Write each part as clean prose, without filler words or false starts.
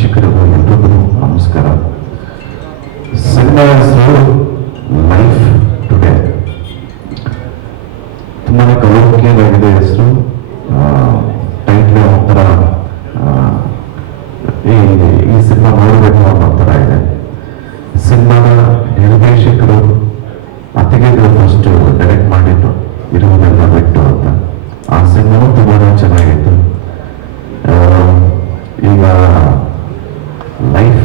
ವೀಕ್ಷಕರಿಗೂ ಎಲ್ರಿಗೂ ನಮಸ್ಕಾರ. ಸಿನಿಮಾ ಹೆಸರು ಲೈಫ್ ಟುಡೇ. ತುಂಬಾ ಕಲೋಕಿಯದಾಗಿದೆ ಹೆಸರು. ಟೈಟ್ಲ್ ಒಂಥರ ಈ ಸಿನಿಮಾ ನೋಡಬೇಕು ಅನ್ನೋ ಥರ ಇದೆ. ಸಿನಿಮಾನ ನಿರ್ದೇಶಕರು ಅತ್ತಿಗೆಗಳು ಫಸ್ಟ್ ಡೈರೆಕ್ಟ್ ಮಾಡಿದ್ದು ಇರುವುದೆಲ್ಲ ಬಿಟ್ಟು ಅಂತ. ಆ ಸಿನಿಮಾನು ತುಂಬಾ ಚೆನ್ನಾಗಿತ್ತು. ಈಗ ಲೈಫ್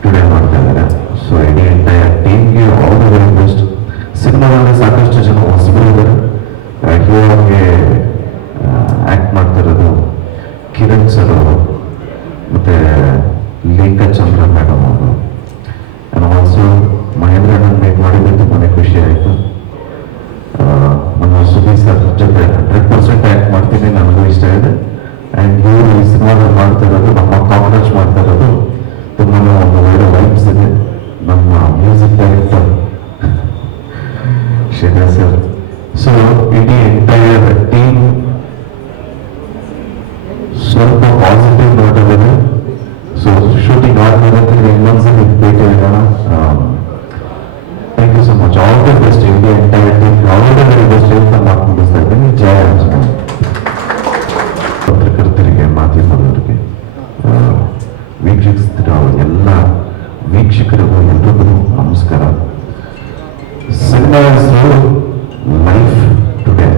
ಟುಡೇ ಮಾಡ್ತಾ ಇದ್ದಾರೆ. ಸೊ ಇಡೀ ಎಂಟೈರ್ ಟೀಮ್ಗೆ ಆಲ್ ದ ವೆರಿ ಬೆಸ್ಟ್. ಸಿನಿಮಾದಲ್ಲಿ ಸಾಕಷ್ಟು ಜನ ಹೊಸಬರು ಇದ್ದಾರೆ. ಹೀರೋಗೆ ಆ್ಯಕ್ಟ್ ಮಾಡ್ತಿರೋದು ಕಿರಣ್ ಸರ್ ಅವರು, ಮತ್ತು ಲೇಖಾ ಚಂದ್ರ ಮೇಡಮ್ ಅವರು. ಆ್ಯಂಡ್ ಆಲ್ಸೋ ಮಹೇಂದ್ರ ಅಣ್ಣನ ಮೀಟ್ ಮಾಡಿದ್ದು ತುಂಬಾ ಖುಷಿ ಆಯಿತು. ನಮ್ಮ ಸುದೀಪ್ ಸರ್ ಜೊತೆ 100% ಆ್ಯಕ್ಟ್ ಮಾಡ್ತೀನಿ, ನನಗೂ ಇಷ್ಟ ಇದೆ. ಆ್ಯಂಡ್ ಇವರು ಈ ಸಿನಿಮಾದಲ್ಲಿ ಮಾಡ್ತಾ ಇರೋದು, ನಮ್ಮ ಕಾಂಗ್ರೆಸ್ ಮಾಡ್ತಾ ಇರೋದು ತುಂಬಾ ಒಂದು ಒಳ್ಳೆ ವೈಬ್ಸ್ ಇದೆ. ನಮ್ಮ music director Shekhar sir. So ಇಡೀ ಎಂಟೈರ್ ಟೀಮ್ ಸ್ವಲ್ಪ ಪಾಸಿಟಿವ್ ನೋಟಲ್ಲಿದೆ. ಸೊ ಶೂಟಿಂಗ್ ಆದ್ಮೇಲೆ ಇನ್ನೊಂದ್ಸಲ ಭೇಟಿ ಆಗೋಣ. Thank you so much. All the best ಇಡೀ entire team. All the very best ಅಂತ ಮಾತು ಮುಗಿಸ್ತಾ ಇದ್ದೀನಿ. ಜಯ ಆಂಜನೇಯ. ಪತ್ರಕರ್ತರಿಗೆ, ಮಾಧ್ಯಮದವರಿಗೆ, ವೀಕ್ಷಿಸ್ತಿರೋ ಎಲ್ಲ ವೀಕ್ಷಕರಿಗೂ ಎಲ್ರಿಗೂ ನಮಸ್ಕಾರ. ಸಿನಿಮಾ ಹೆಸರು ಲೈಫ್ ಟುಡೇ.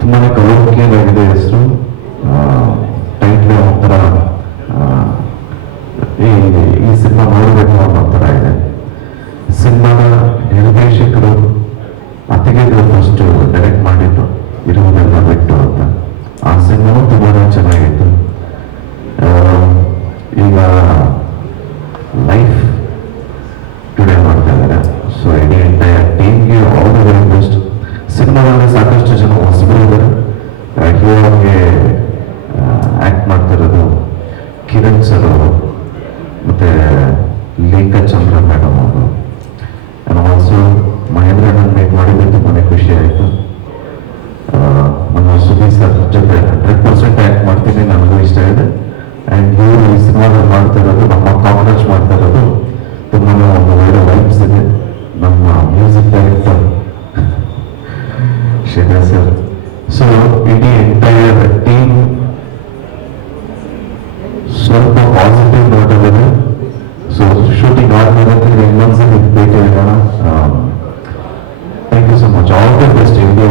ತುಂಬಾ ಕಲೋಕಿಯದಾಗಿದೆ ಹೆಸರು. ಟೈಟ್ಲ್ ಒಂಥರ ಈ ಸಿನಿಮಾ ನೋಡಬೇಕು ಅನ್ನೋ ಥರ ಇದೆ. ಸಿನಿಮಾನ ನಿರ್ದೇಶಕರು ಅತ್ತಿಗೆಗಳು ಫಸ್ಟ್ ಡೈರೆಕ್ಟ್ ಮಾಡಿದ್ದು ಇರುವುದೆಲ್ಲ ಬಿಟ್ಟು ಅಂತ. ಆ ಸಿನಿಮಾನು ತುಂಬಾ ಚೆನ್ನಾಗಿತ್ತು. ಈಗ ಲೈಫ್ ಟುಡೇ ಮಾಡ್ತಾ ಇದ್ದಾರೆ. ಸೊ ಇಡೀ ಎಂಟೈರ್ ಟೀಮ್ಗೆ ಆಲ್ ದ ವೆರಿ ಬೆಸ್ಟ್. ಸಿನಿಮಾದಲ್ಲಿ ಸಾಕಷ್ಟು ಜನ ಹೊಸಬರು ಇದ್ದಾರೆ. ಹೀರೋಗೆ ಆ್ಯಕ್ಟ್ ಮಾಡ್ತಿರೋದು ಕಿರಣ್ ಸರ್ ಅವರು, ಮತ್ತು ಲೇಖಾ ಚಂದ್ರ ಮೇಡಮ್ ಅವರು. ಆ್ಯಂಡ್ ಆಲ್ಸೋ ಮಹೇಂದ್ರ ಅಣ್ಣನ ಮೀಟ್ ಮಾಡಿದ್ದು ತುಂಬಾ ಖುಷಿ ಆಯಿತು. ನಮ್ಮ ಸುದೀಪ್ ಸರ್ ಜೊತೆ 100% ಆ್ಯಕ್ಟ್ ಮಾಡ್ತೀನಿ, ನನಗೂ ಇಷ್ಟ ಇದೆ. ಆ್ಯಂಡ್ ಇವರು ಈ ಸಿನಿಮಾದಲ್ಲಿ ಮಾಡ್ತಾ ಇರೋದು, ನಮ್ಮ ಕಾಂಗ್ರೆಸ್ ಮಾಡ್ತಾ ಇರೋದು ತುಂಬಾ ಒಂದು ಒಳ್ಳೆ ವೈಬ್ಸ್ ಇದೆ. ನಮ್ಮ music director Shekhar sir. So ಇಡೀ ಎಂಟೈರ್ ಟೀಮ್ ಸ್ವಲ್ಪ ಪಾಸಿಟಿವ್ ನೋಟಲ್ಲಿದೆ. ಸೊ ಶೂಟಿಂಗ್ ಆದ್ಮೇಲೆ ಇನ್ನೊಂದ್ಸಲ ಭೇಟಿ ಆಗೋಣ. Thank you so much. All the best ಇಡೀ